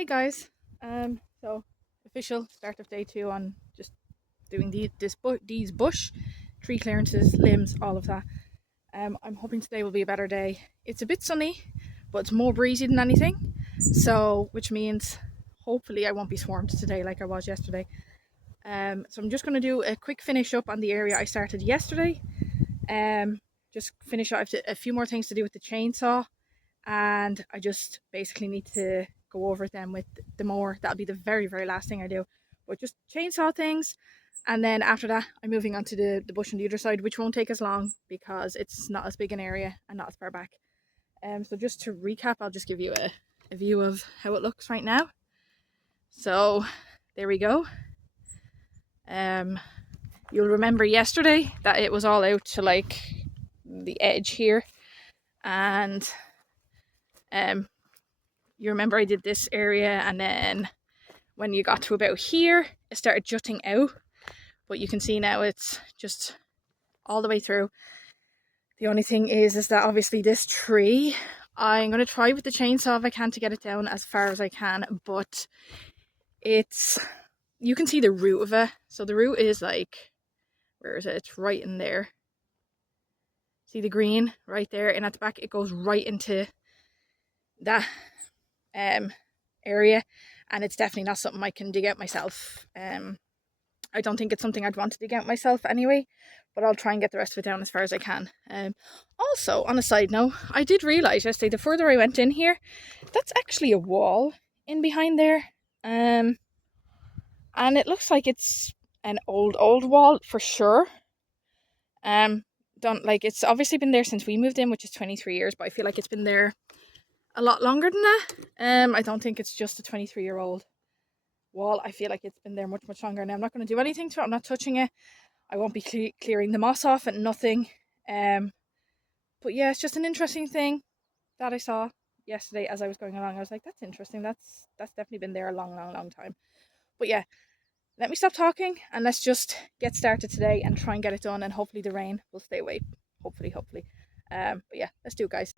Hey guys, so official start of day 2 on just doing these bush tree clearances, limbs, all of that. I'm hoping today will be a better day. It's a bit sunny, but it's more breezy than anything, so which means hopefully I won't be swarmed today like I was yesterday. So I'm just going to do a quick finish up on the area I started yesterday. Just finish up a few more things to do with the chainsaw, and I just basically need to go over them with the mower. That'll be the very last thing I do, but just chainsaw things. And then after that I'm moving on to the bush on the other side, which won't take as long because it's not as big an area and not as far back. So just to recap, I'll just give you a view of how it looks right now. So there we go. You'll remember yesterday that it was all out to like the edge here, and you remember I did this area, and then when you got to about here it started jutting out, but you can see now it's just all the way through. The only thing is that obviously this tree, I'm going to try with the chainsaw if I can to get it down as far as I can, but you can see the root of it. So the root is like, where is it? It's right in there. See the green right there, and at the back it goes right into that area, and it's definitely not something I can dig out myself. I don't think it's something I'd want to dig out myself anyway, but I'll try and get the rest of it down as far as I can. Also, on a side note, I did realise yesterday, the further I went in here, that's actually a wall in behind there. And it looks like it's an old wall for sure. It's obviously been there since we moved in, which is 23 years, but I feel like it's been there a lot longer than that. I don't think it's just a 23-year-old wall. I feel like it's been there much longer. Now I'm not going to do anything to it. I'm not touching it. I won't be clearing the moss off and nothing. But yeah, it's just an interesting thing that I saw yesterday as I was going along. I was like, that's interesting. That's definitely been there a long time. But yeah, let me stop talking and let's just get started today and try and get it done, and hopefully the rain will stay away. Hopefully. But yeah, let's do it, guys.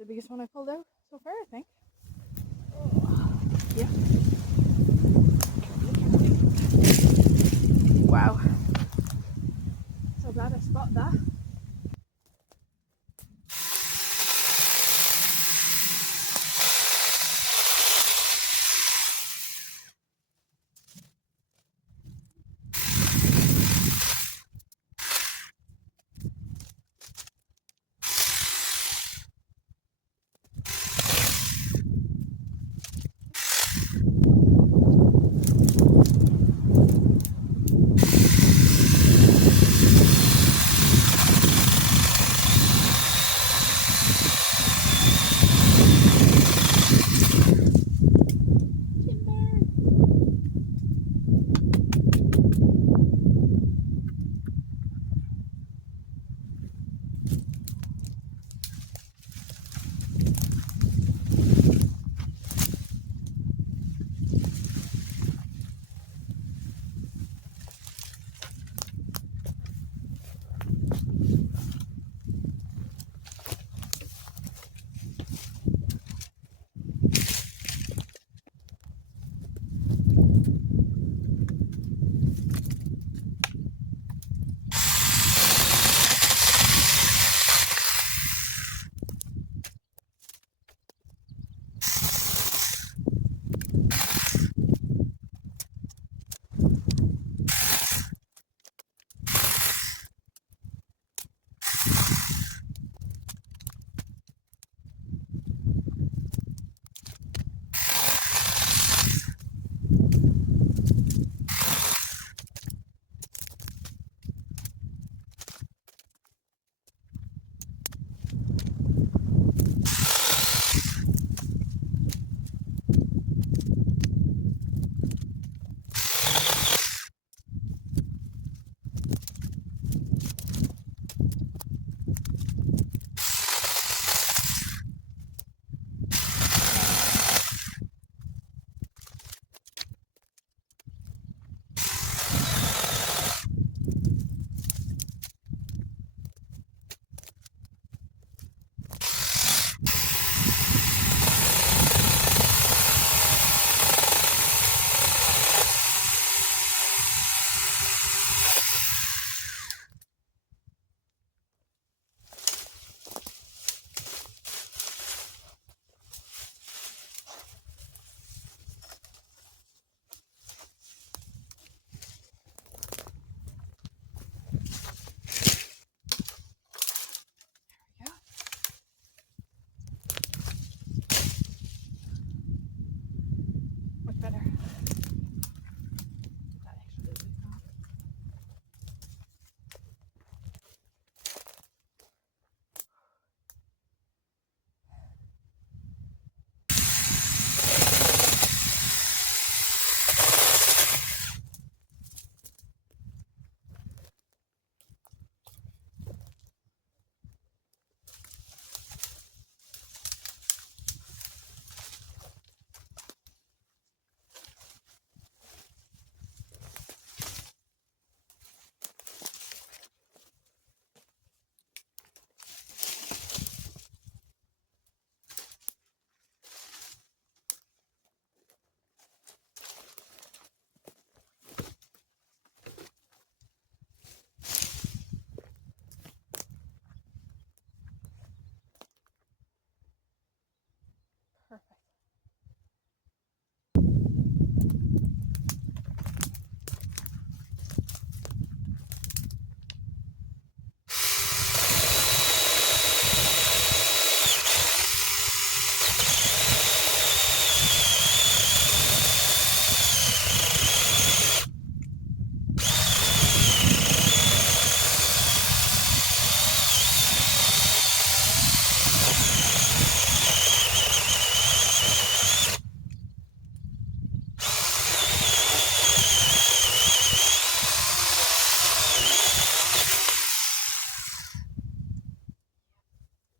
the biggest one I pulled out so far, I think. Oh, yeah. Wow. So glad I spotted that. Much better. That extra little bit on. Perfect.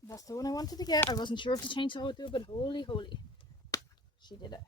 That's the one I wanted to get. I wasn't sure if the chainsaw would do it, but holy, holy, she did it.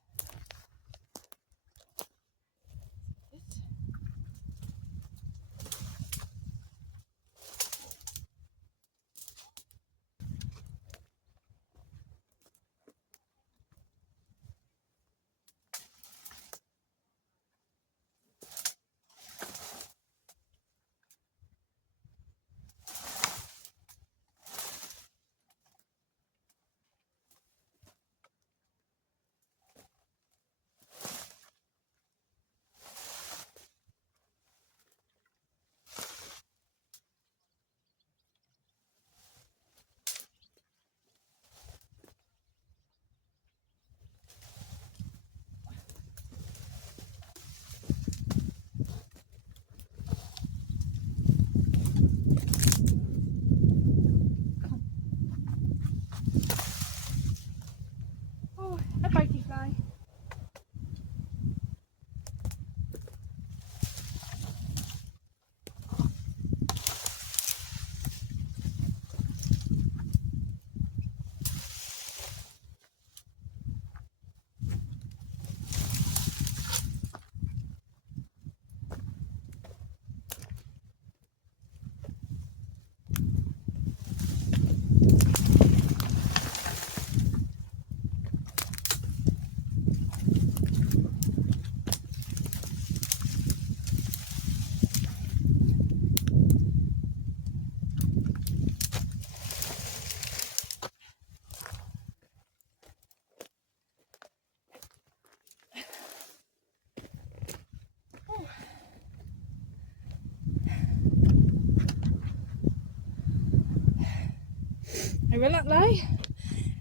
I will not lie.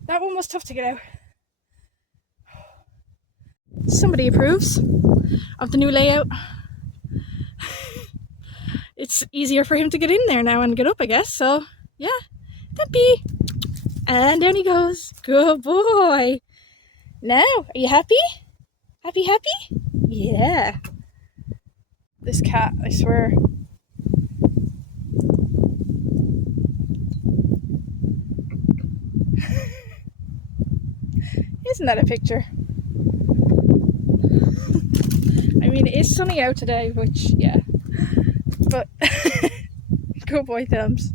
That one was tough to get out. Somebody approves of the new layout. It's easier for him to get in there now and get up, I guess. So, yeah, Dumpy. And down he goes. Good boy. Now, are you happy? Happy? Yeah. This cat, I swear. Isn't that a picture? I mean, it is sunny out today, which, yeah. But, good boy, Thumbs.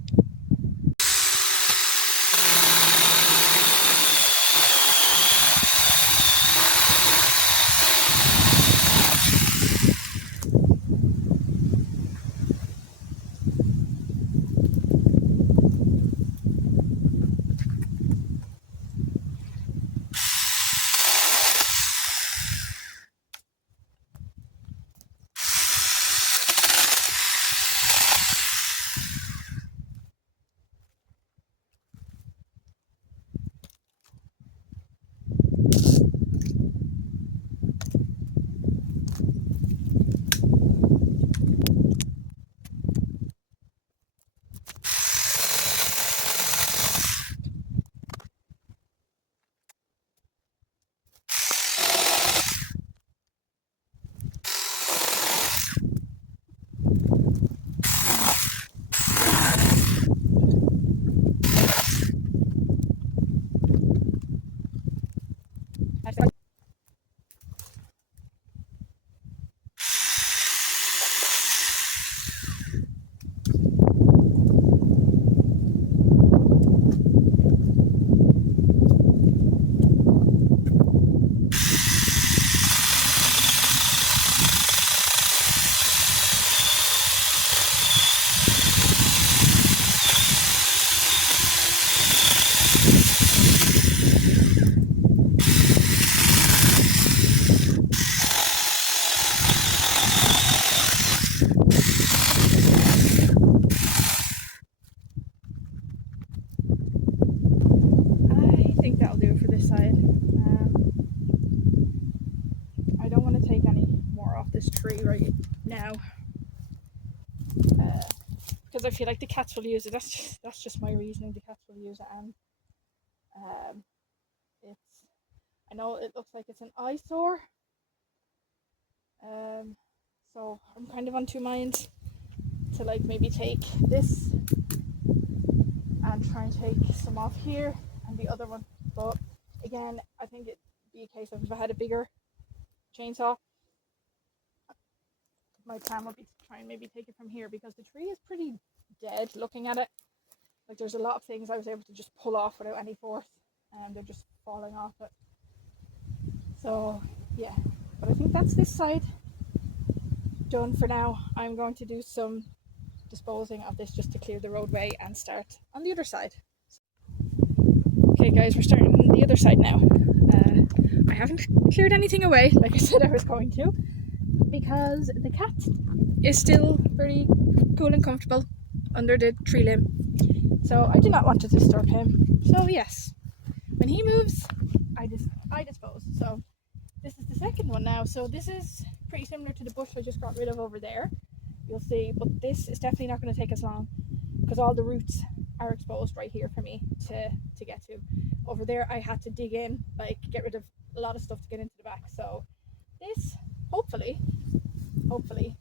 I think that'll do for this side. I don't want to take any more off this tree right now, because I feel like the cats will use it. That's just my reasoning. The cats will use it, and I know it looks like it's an eyesore. So I'm kind of on two minds to like maybe take this and try and take some off here and the other one. But again, I think it'd be a case of if I had a bigger chainsaw, my plan would be to try and maybe take it from here, because the tree is pretty dead looking at it. Like there's a lot of things I was able to just pull off without any force, and they're just falling off it. So yeah, but I think that's this side done for now. I'm going to do some disposing of this just to clear the roadway and start on the other side. Okay guys, we're starting on the other side now. I haven't cleared anything away like I said I was going to, because the cat is still very cool and comfortable under the tree limb, so I do not want to disturb him. So yes, when he moves, I dispose. So this is the second one now. So this is pretty similar to the bush I just got rid of over there, you'll see, but this is definitely not going to take us long because all the roots are exposed right here for me to get to. Over there I had to dig in, like get rid of a lot of stuff to get into the back. So this hopefully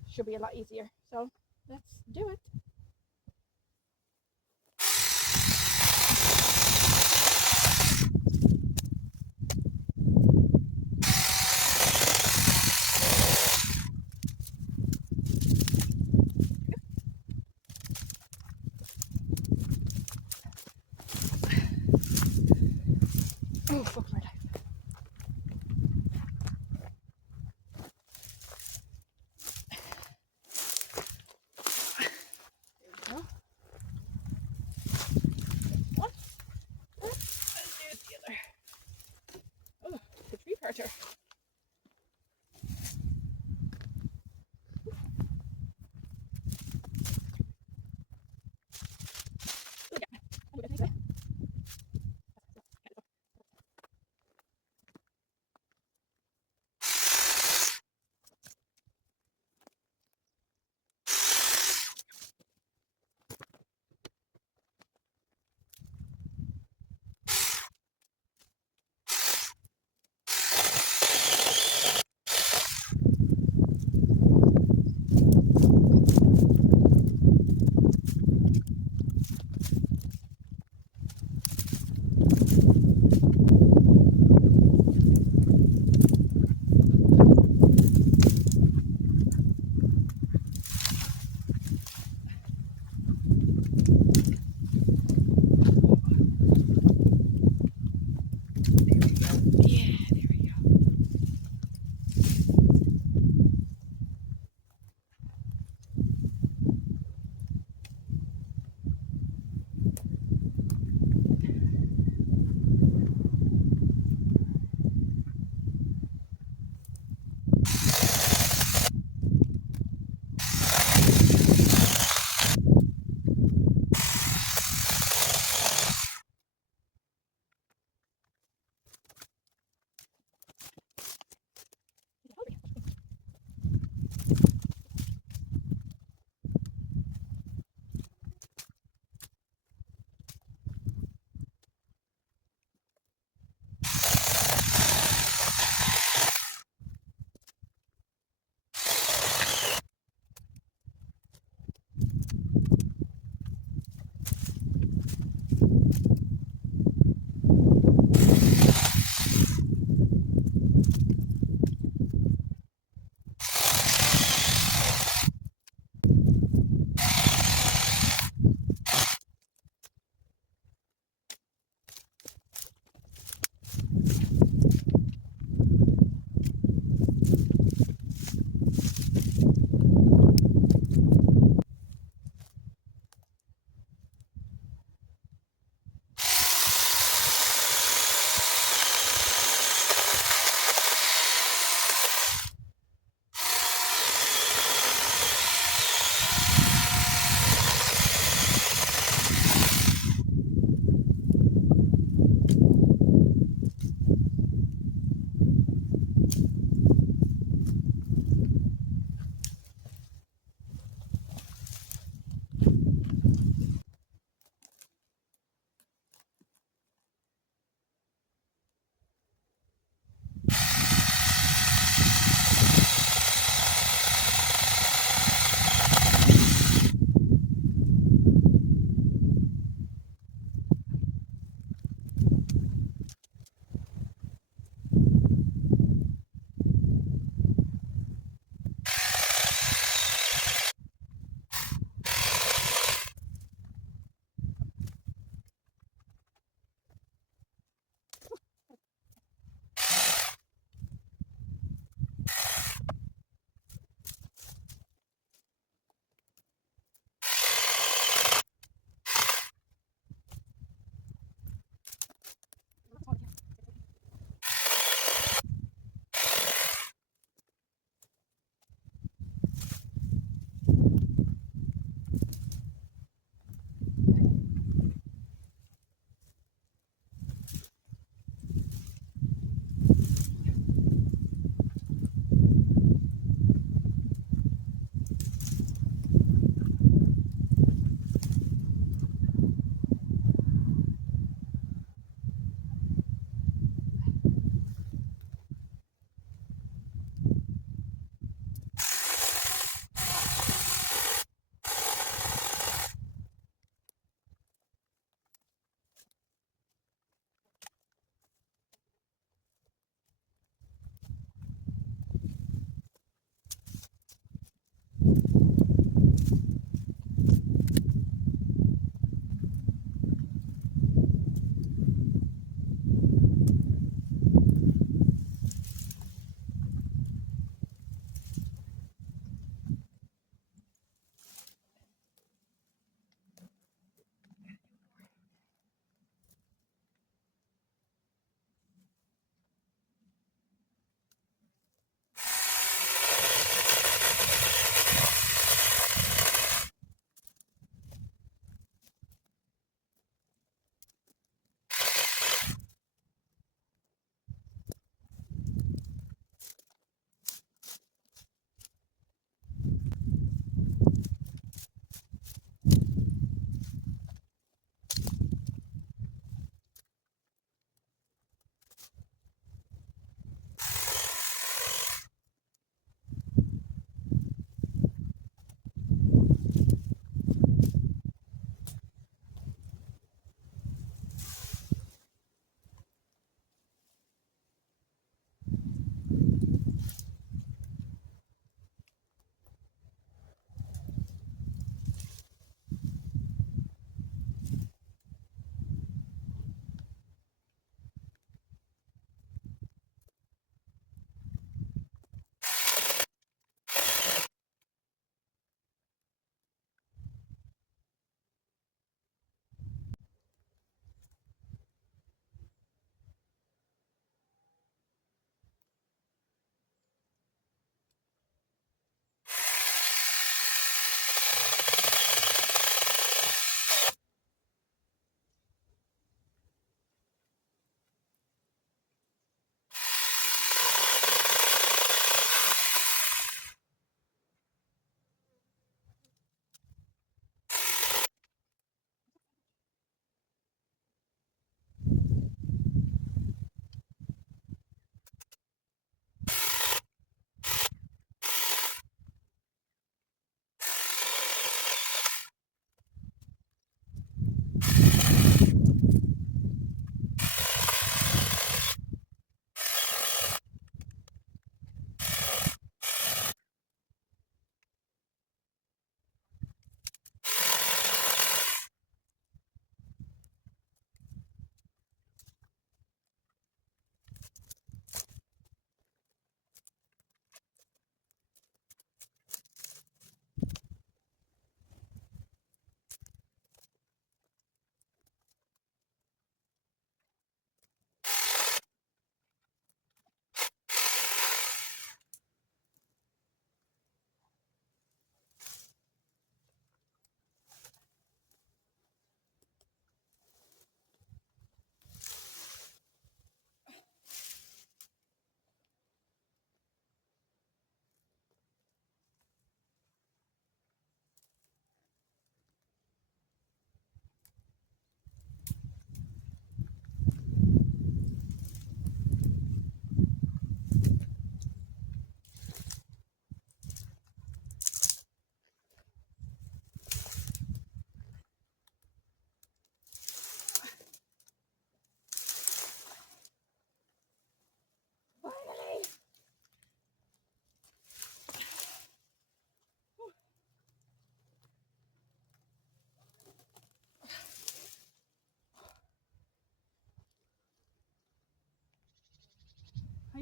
should be a lot easier. So let's do it. Oh, fuck my life. There we go. One. And there's the other. Oh, the tree parter.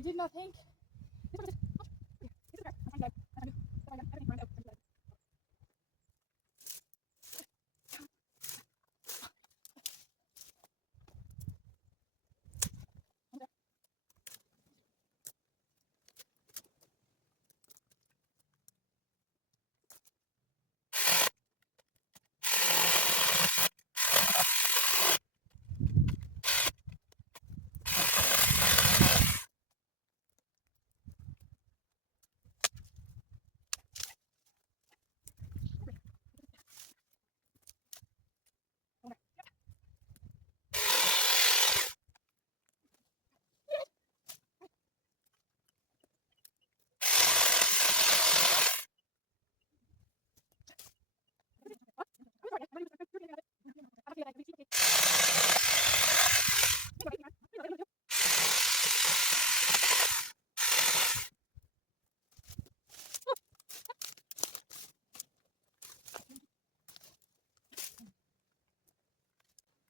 did not think.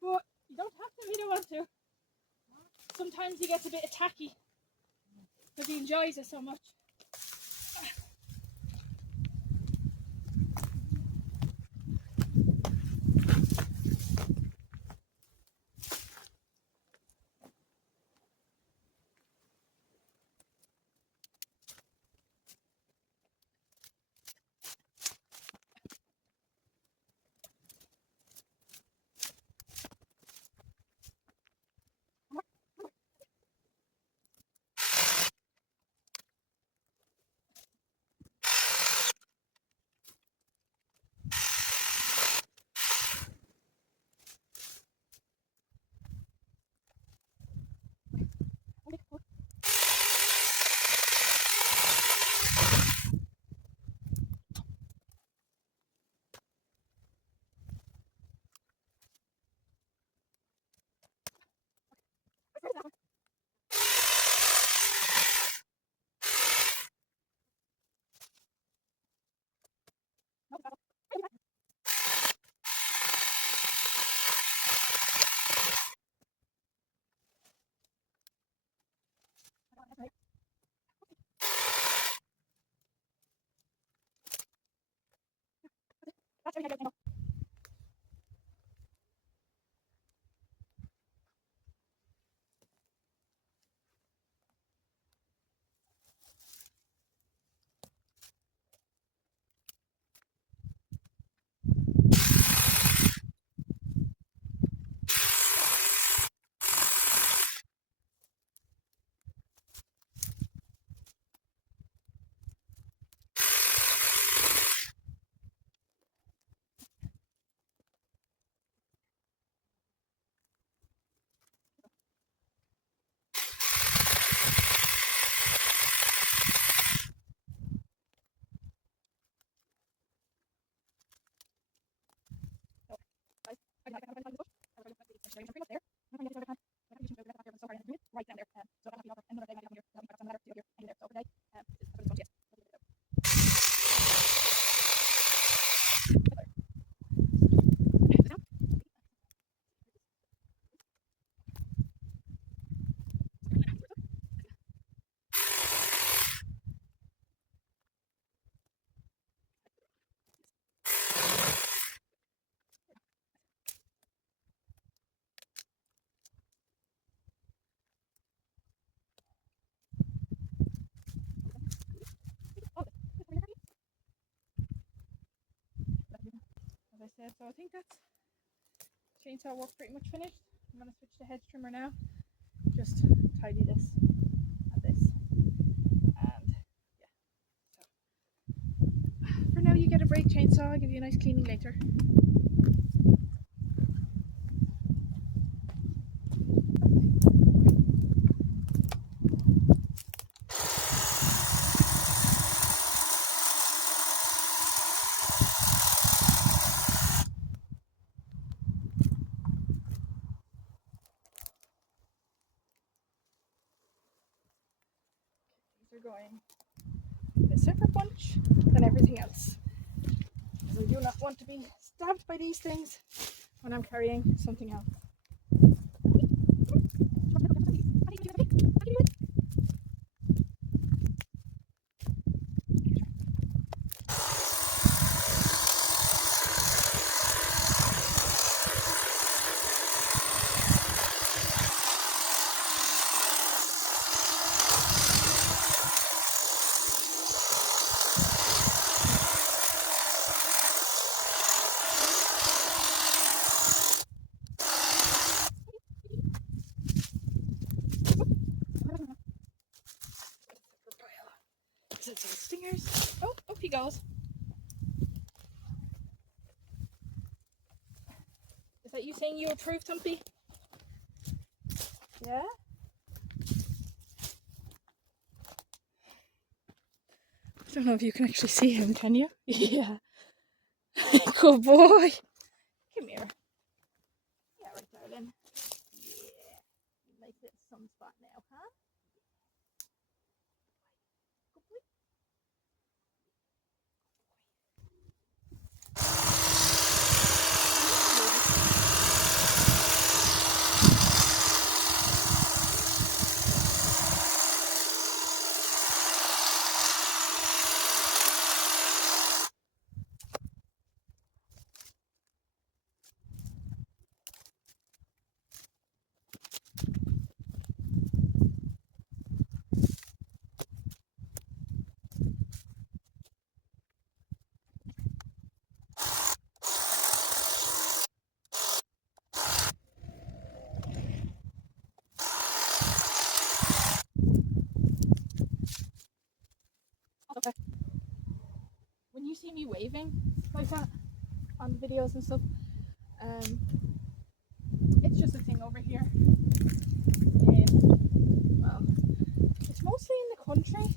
But you don't have to if you don't want to. Sometimes he gets a bit attacky because he enjoys it so much. Right down there. So I don't have to be another day. I'll be some ladder to here and there. So today, yes. As I said, so I think that's chainsaw work pretty much finished. I'm going to switch to hedge trimmer now. Just tidy this and this. And yeah. So for now you get a break chainsaw. I'll give you a nice cleaning later. These are going in a separate bunch than everything else. Because I do not want to be stabbed by these things when I'm carrying something else. goes. Is that you saying you approve, Tumpy? Yeah? I don't know if you can actually see him, can you? Yeah. Good boy. Come here. Yeah, right, darling. Yeah. Nice little sunspot now, huh? Good boy. Okay. When you see me waving like that on the videos and stuff, it's just a thing over here. Well, it's mostly in the country.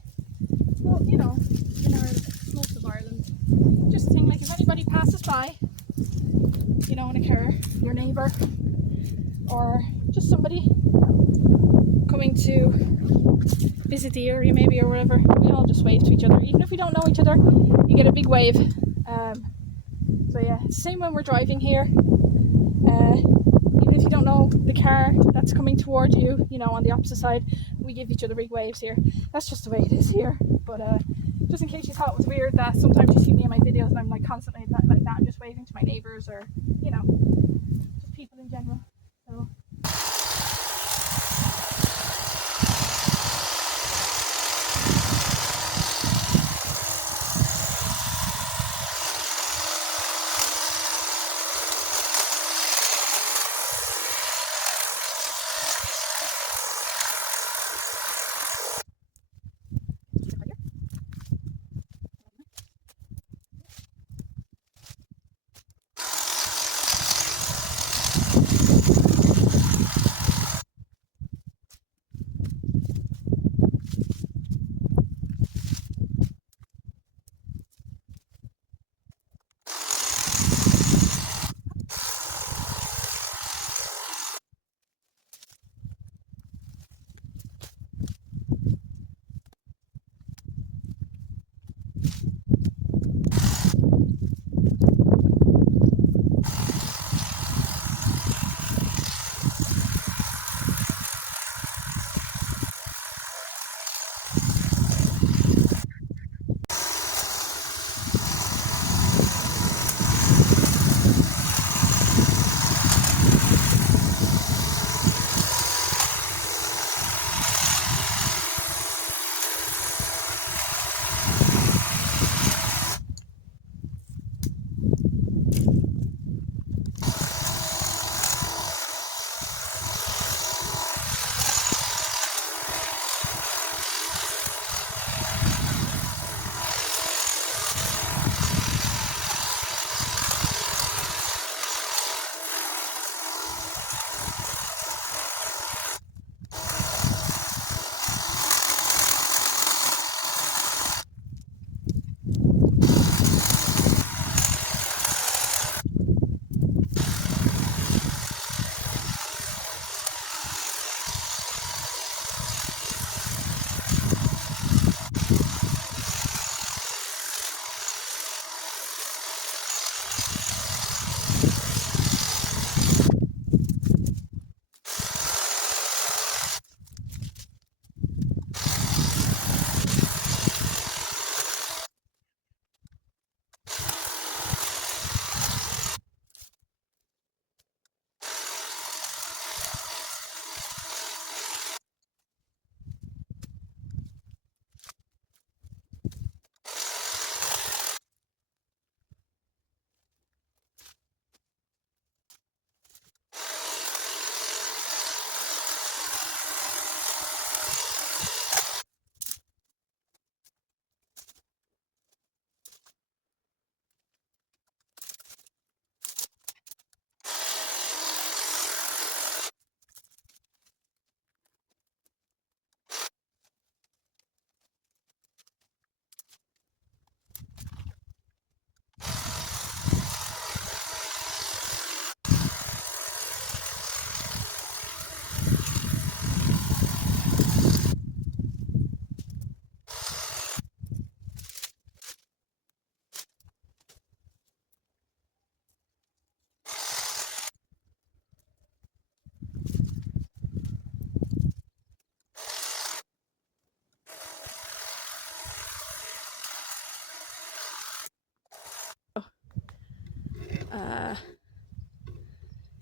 Well, you know, in Ireland, most of Ireland. Just a thing like if anybody passes by, you know, in a car, your neighbour, or just somebody coming to visit the area maybe or whatever, we all just wave to each other. Even if we don't know each other, you get a big wave. So yeah, same when we're driving here. Even if you don't know the car that's coming towards you, you know, on the opposite side, we give each other big waves here. That's just the way it is here. But just in case you thought it was weird that sometimes you see me in my videos and I'm like constantly like that, I'm just waving to my neighbours or, you know, just people in general. So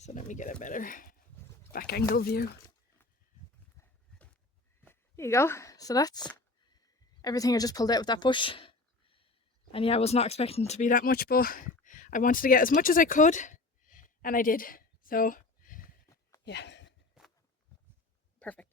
So let me get a better back angle view. There you go. So that's everything I just pulled out with that bush. And yeah, I was not expecting to be that much, but I wanted to get as much as I could, and I did. So yeah, perfect.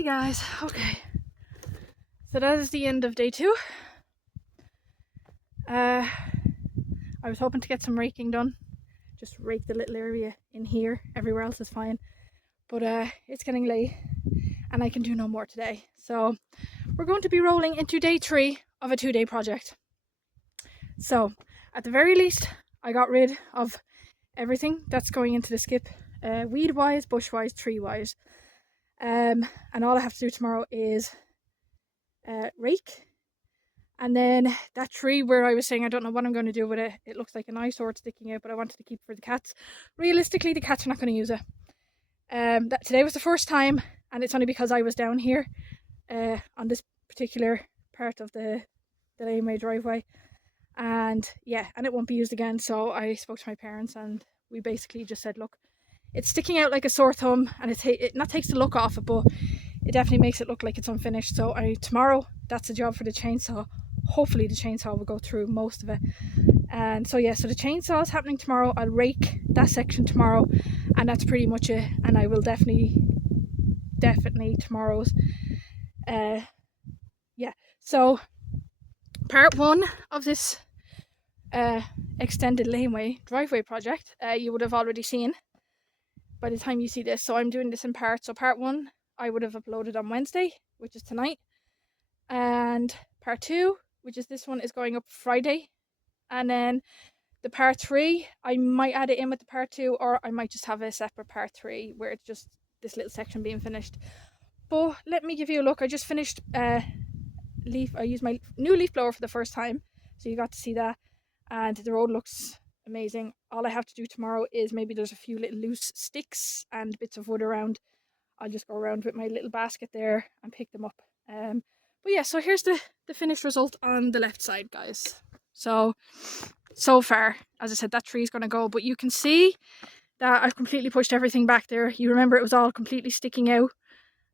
Hey guys, okay. So that is the end of day 2. I was hoping to get some raking done. Just rake the little area in here. Everywhere else is fine. But it's getting late and I can do no more today. So we're going to be rolling into day 3 of a 2-day project. So at the very least, I got rid of everything that's going into the skip, weed wise, bush wise, tree wise. And all I have to do tomorrow is rake. And then that tree where I was saying I don't know what I'm going to do with it, it looks like an eyesore sticking out, but I wanted to keep it for the cats. Realistically, the cats are not going to use it. Today was the first time, and it's only because I was down here on this particular part of the laneway driveway. And yeah, and it won't be used again. So I spoke to my parents and we basically just said, look, it's sticking out like a sore thumb, and it not takes the look off it, but it definitely makes it look like it's unfinished. So tomorrow, that's a job for the chainsaw. Hopefully the chainsaw will go through most of it. And so yeah, so the chainsaw is happening tomorrow. I'll rake that section tomorrow, and that's pretty much it. And I will definitely tomorrow's yeah. So part 1 of this extended laneway driveway project you would have already seen by the time you see this. So I'm doing this in parts. So part 1 I would have uploaded on Wednesday, which is tonight, and part 2, which is this one, is going up Friday. And then the part 3, I might add it in with the part 2, or I might just have a separate part 3 where it's just this little section being finished. But let me give you a look. I just finished I used my new leaf blower for the first time, so you got to see that, and the road looks amazing. All I have to do tomorrow is, maybe there's a few little loose sticks and bits of wood around. I'll just go around with my little basket there and pick them up. But yeah, so here's the finished result on the left side, guys. So far, as I said, that tree's going to go, but you can see that I've completely pushed everything back there. You remember it was all completely sticking out,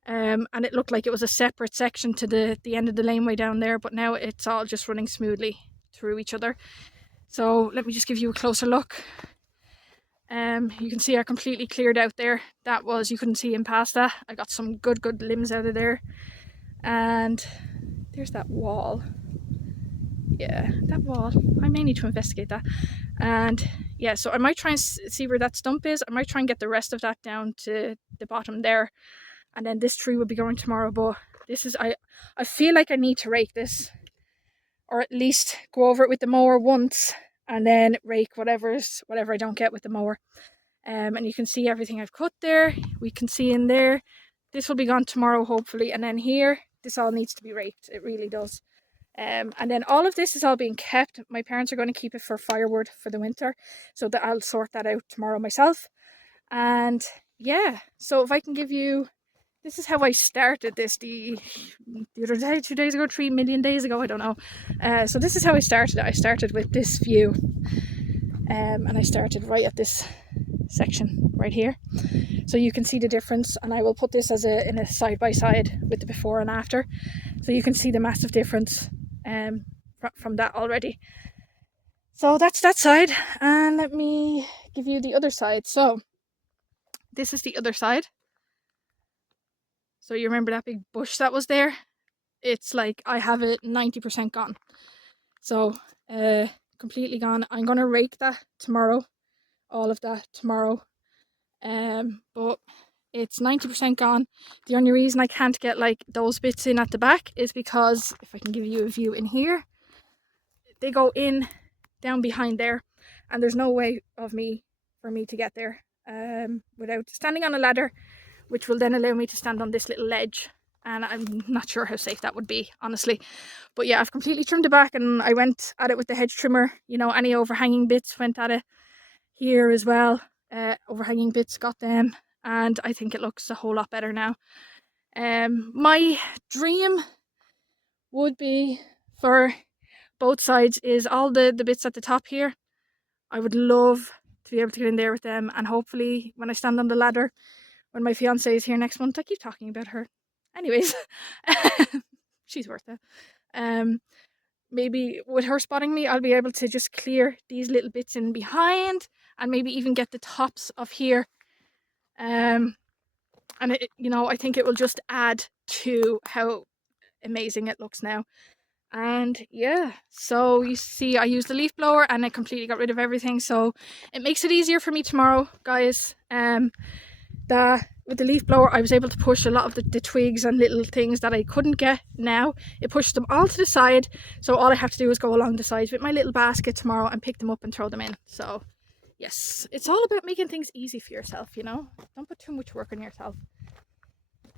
and it looked like it was a separate section to the end of the laneway down there, but now it's all just running smoothly through each other. So let me just give you a closer look. You can see I completely cleared out there. That was, you couldn't see in past that. I got some good limbs out of there. And there's that wall. Yeah, that wall. I may need to investigate that. And yeah, so I might try and see where that stump is. I might try and get the rest of that down to the bottom there. And then this tree will be going tomorrow. But this is, I feel like I need to rake this, or at least go over it with the mower once, and then rake whatever I don't get with the mower. And you can see everything I've cut there. We can see in there. This will be gone tomorrow, hopefully. And then here, this all needs to be raked. It really does. And then all of this is all being kept. My parents are going to keep it for firewood for the winter, so that I'll sort that out tomorrow myself. And yeah, so if I can give you, this is how I started this the other day, 2 days ago, 3 million days ago, I don't know. So this is how I started it. I started with this view, and I started right at this section right here, so you can see the difference. And I will put this in a side by side with the before and after, so you can see the massive difference from that already. So that's that side, and let me give you the other side. So this is the other side. So you remember that big bush that was there? It's like I have it 90% gone. So completely gone. I'm going to rake that tomorrow. All of that tomorrow. But it's 90% gone. The only reason I can't get like those bits in at the back is because, if I can give you a view in here, they go in down behind there, and there's no way for me to get there without standing on a ladder, which will then allow me to stand on this little ledge. And I'm not sure how safe that would be, honestly. But yeah, I've completely trimmed it back, and I went at it with the hedge trimmer. You know, any overhanging bits, went at it here as well. Overhanging bits, got them, and I think it looks a whole lot better now. My dream would be for both sides is all the bits at the top here. I would love to be able to get in there with them, and hopefully when I stand on the ladder, when my fiance is here next month, I keep talking about her. Anyways, she's worth it. Maybe with her spotting me, I'll be able to just clear these little bits in behind, and maybe even get the tops of here And it, you know, I think it will just add to how amazing it looks now. And yeah, so you see I used the leaf blower and I completely got rid of everything, so it makes it easier for me tomorrow, guys. With the leaf blower I was able to push a lot of the twigs and little things that I couldn't get. Now it pushed them all to the side, so all I have to do is go along the sides with my little basket tomorrow and pick them up and throw them in. So yes, it's all about making things easy for yourself, you know. Don't put too much work on yourself.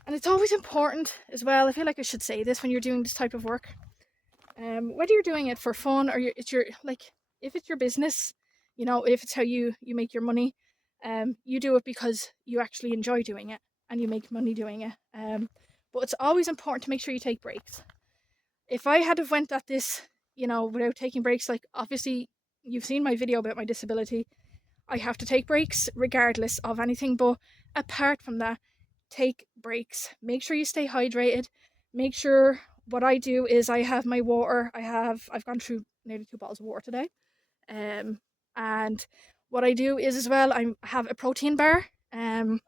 And it's always important as well, I feel like I should say this when you're doing this type of work, whether you're doing it for fun or it's your, like, if it's your business, you know, if it's how you make your money, you do it because you actually enjoy doing it and you make money doing it. But it's always important to make sure you take breaks. If I had have went at this, you know, without taking breaks, like obviously you've seen my video about my disability, I have to take breaks regardless of anything. But apart from that, take breaks. Make sure you stay hydrated. Make sure, what I do is I have my water. I've gone through nearly 2 bottles of water today. And what I do is as well, I have a protein bar. And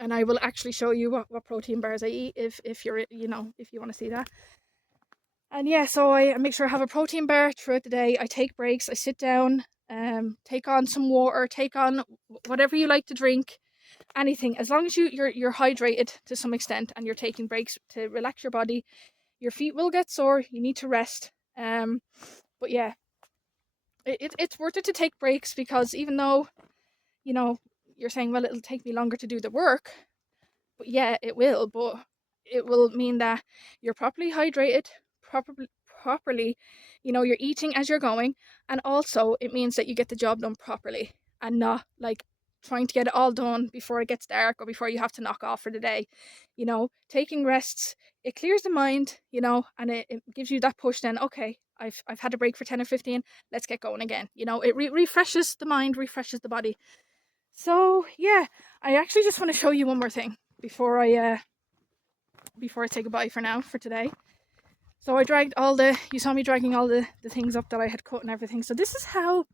I will actually show you what protein bars I eat if you're, you know, if you want to see that. And yeah, so I make sure I have a protein bar throughout the day. I take breaks, I sit down, take on some water, take on whatever you like to drink, anything. As long as you're hydrated to some extent and you're taking breaks to relax your body, your feet will get sore, you need to rest. But yeah, it's worth it to take breaks, because even though, you know, you're saying, well, it'll take me longer to do the work, but yeah, it will, but it will mean that you're properly hydrated, properly, you know, you're eating as you're going, and also it means that you get the job done properly and not like trying to get it all done before it gets dark or before you have to knock off for the day. You know, taking rests, it clears the mind, you know, and it gives you that push then, okay, I've had a break for 10 or 15, let's get going again. You know, it refreshes the mind, refreshes the body. So yeah, I actually just want to show you one more thing before I say goodbye for now, for today. So I dragged you saw me dragging all the things up that I had cut and everything. So this is how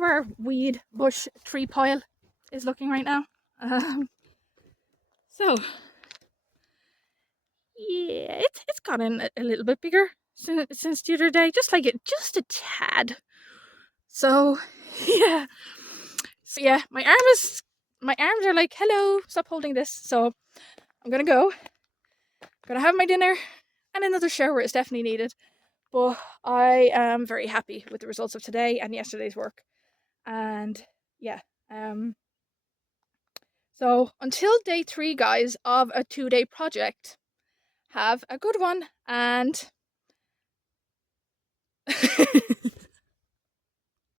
our weed bush tree pile is looking right now. So yeah, it's gotten a little bit bigger since the other day, just a tad. So yeah. So yeah, my arms are like, hello, stop holding this. So I'm gonna go. Gonna have my dinner, and another shower is definitely needed. But I am very happy with the results of today and yesterday's work. And yeah, so until day 3, guys, of a 2-day project, have a good one, and